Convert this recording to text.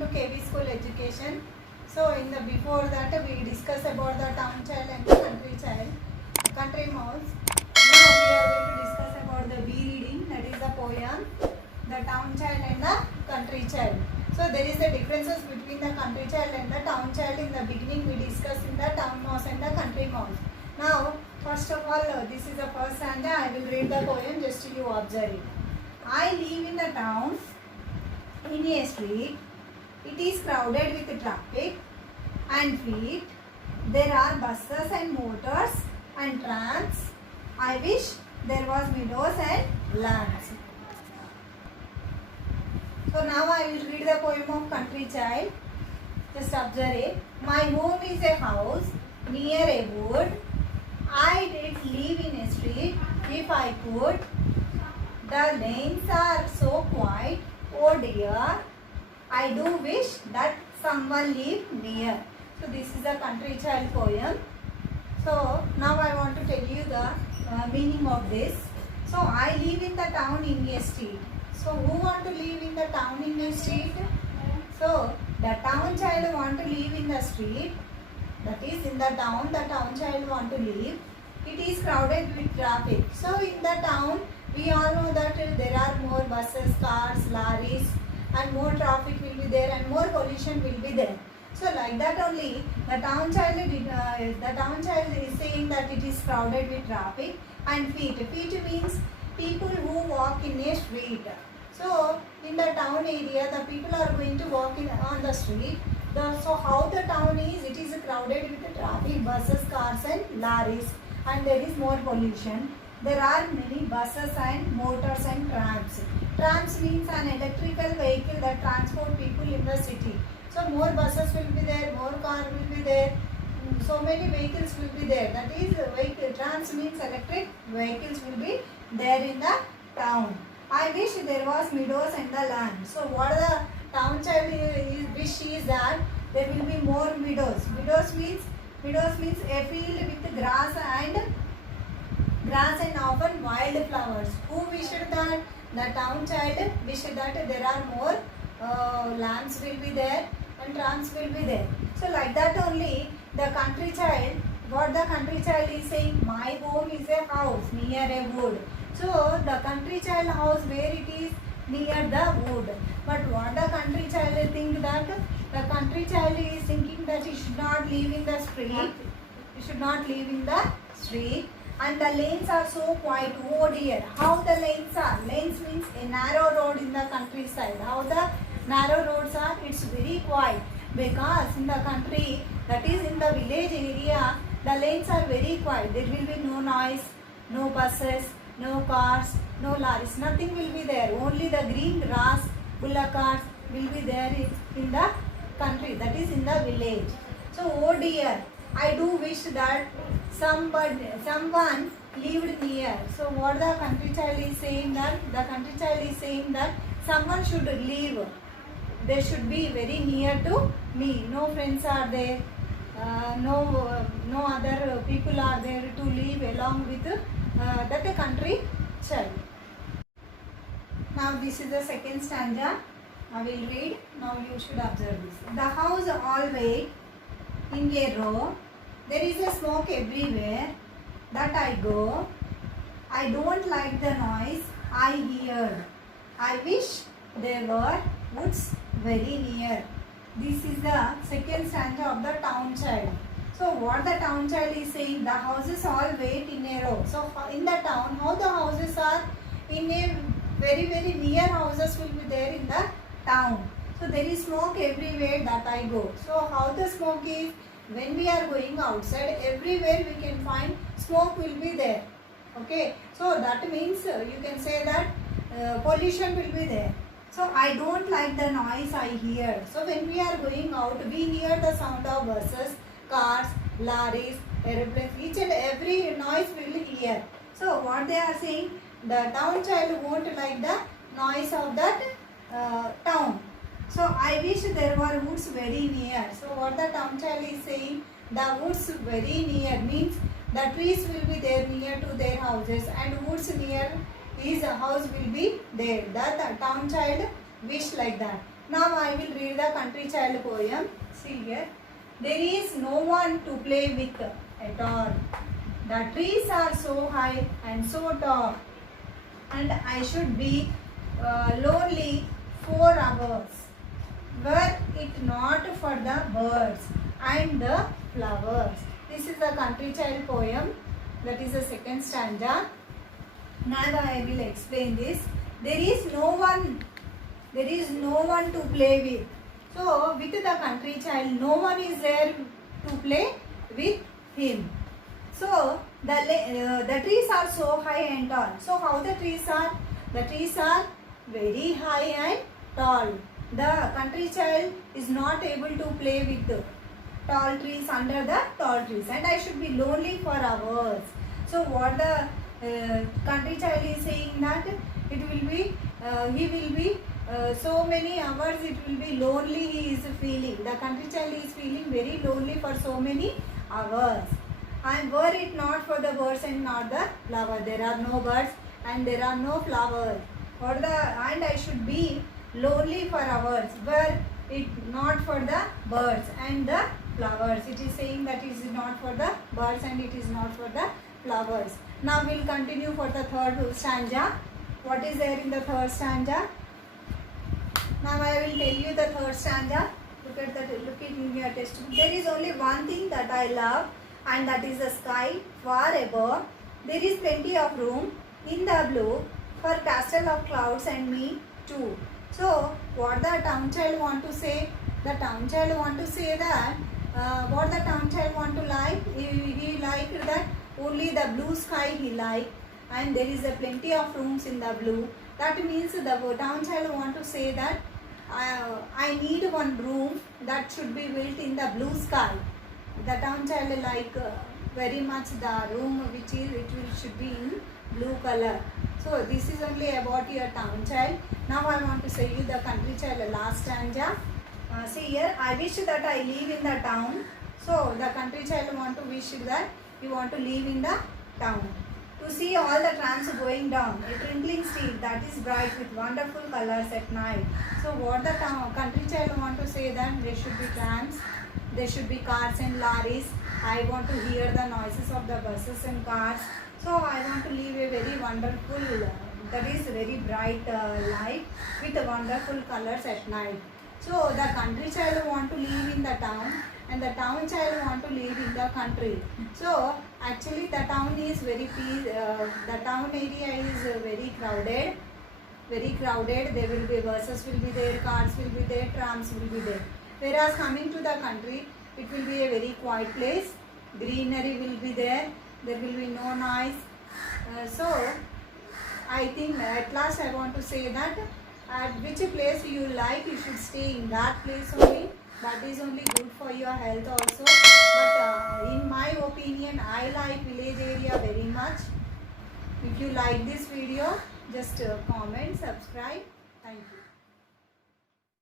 to KB School Education. So in the before that we discussed about the town child and the country mouse. Now we are going to discuss about the bee reading, that is the poem, the town child and the country child. So there is the differences between the country child and the town child. In the beginning we discussed in the town mouse and the country mouse. Now first of all this is the first stanza. I will read the poem, just you observe it. I live in the town, in a street. It is crowded with traffic and feet. There are buses and motors and trams. I wish there was meadows and lands. So now I will read the poem of country child. Just observe it. My home is a house near a wood. I did live in a street if I could. The lanes are so quiet, oh dear. I do wish that someone lived near. So this is a country child poem. So now I want to tell you the meaning of this. So I live in the town in a street. So who want to live in the town in a street? So the town child want to live in the street. That is in the town child want to live. It is crowded with traffic. So in the town we all know that there are more buses, cars, lorries, and more traffic will be there and more pollution will be there. So like that only the town child is saying that it is crowded with traffic and feet. Feet means people who walk in a street. So in the town area the people are going to walk on the street. So how the town is, it is crowded with the traffic, buses, cars and lorries, and there is more pollution. There are many buses and motors and trams. Trams means an electrical vehicle that transport people in the city. So more buses will be there, more cars will be there, so many vehicles will be there. That is vehicle. Trams means electric vehicles will be there in the town. I wish there was meadows and the land. So what the town child wish is that there will be more meadows. Meadows means a field with grass and often wild flowers. Who wished that? The town child wished that there are more lamps will be there and trams will be there. So like that only the country child, what the country child is saying, my home is a house near a wood. So the country child house where it is near the wood. But what the country child think that? The country child is thinking that he should not live in the street. He should not live in the street. And the lanes are so quiet, oh dear. How the lanes are? Lanes means a narrow road in the countryside. How the narrow roads are? It's very quiet. Because in the country, that is in the village area, the lanes are very quiet. There will be no noise, no buses, no cars, no lorries. Nothing will be there. Only the green grass, bullock carts will be there in the country. That is in the village. So, oh dear, I do wish that someone lived near. So what the country child is saying that? The country child is saying that someone should live. They should be very near to me. No friends are there. No other people are there to live along with that country child. Now this is the second stanza. I will read. Now you should observe this. The house all wait in a row. There is a smoke everywhere that I go. I don't like the noise I hear. I wish there were woods very near. This is the second stanza of the town child. So what the town child is saying, the houses all wait in a row. So in the town, how the houses are in a very near houses will be there in the town. So there is smoke everywhere that I go. So how the smoke is? When we are going outside, everywhere we can find smoke will be there. Okay, so that means you can say that pollution will be there. So I don't like the noise I hear. So when we are going out, we hear the sound of buses, cars, lorries, aeroplanes. Each and every noise we will hear. So what they are saying, the town child won't like the noise of that town. So I wish there were woods very near. So what the town child is saying, the woods very near means the trees will be there near to their houses and woods near his house will be there. The town child wish like that. Now I will read the country child poem. See here. There is no one to play with at all. The trees are so high and so tall, and I should be lonely for hours. Were it not for the birds and the flowers. This is the country child poem. That is the second stanza. Now I will explain this. There is no one to play with. So with the country child, no one is there to play with him. So the trees are so high and tall. So how the trees are? The trees are very high and tall. The country child is not able to play with the tall trees under the tall trees, and I should be lonely for hours. So what the country child is saying that it will be he will be so many hours it will be lonely he is feeling. The country child is feeling very lonely for so many hours. And were it not for the birds and not the flower, there are no birds and there are no flowers. And I should be lonely for hours. Were it not for the birds and the flowers. It is saying that it is not for the birds and it is not for the flowers. Now we will continue for the third stanza. What is there in the third stanza? Now I will tell you the third stanza. Look in your textbook. There is only one thing that I love, and that is the sky far above. There is plenty of room in the blue for castle of clouds and me too. So what the town child want to say? The town child want to say that what the town child want to like? He liked that only the blue sky he like, and there is a plenty of rooms in the blue. That means the town child want to say that I need one room that should be built in the blue sky. The town child like very much the room which is should be in blue color. So this is only about your town child. Now I want to say you the country child last stanza. See here, I wish that I live in the town. So the country child want to wish that you want to live in the town. To see all the trams going down, a twinkling street that is bright with wonderful colors at night. So what the country child want to say that there should be trams, there should be cars and lorries. I want to hear the noises of the buses and cars. So I want to live a very wonderful, that is very bright light with wonderful colors at night. So the country child want to live in the town, and the town child want to live in the country. So actually the town is very the town area is very crowded. There will be buses will be there, cars will be there, trams will be there. Whereas coming to the country, it will be a very quiet place. Greenery will be there. There will be no noise. So I think at last I want to say that at which place you like, you should stay in that place only. That is only good for your health also. But in my opinion, I like village area very much. If you like this video, just comment, subscribe. Thank you.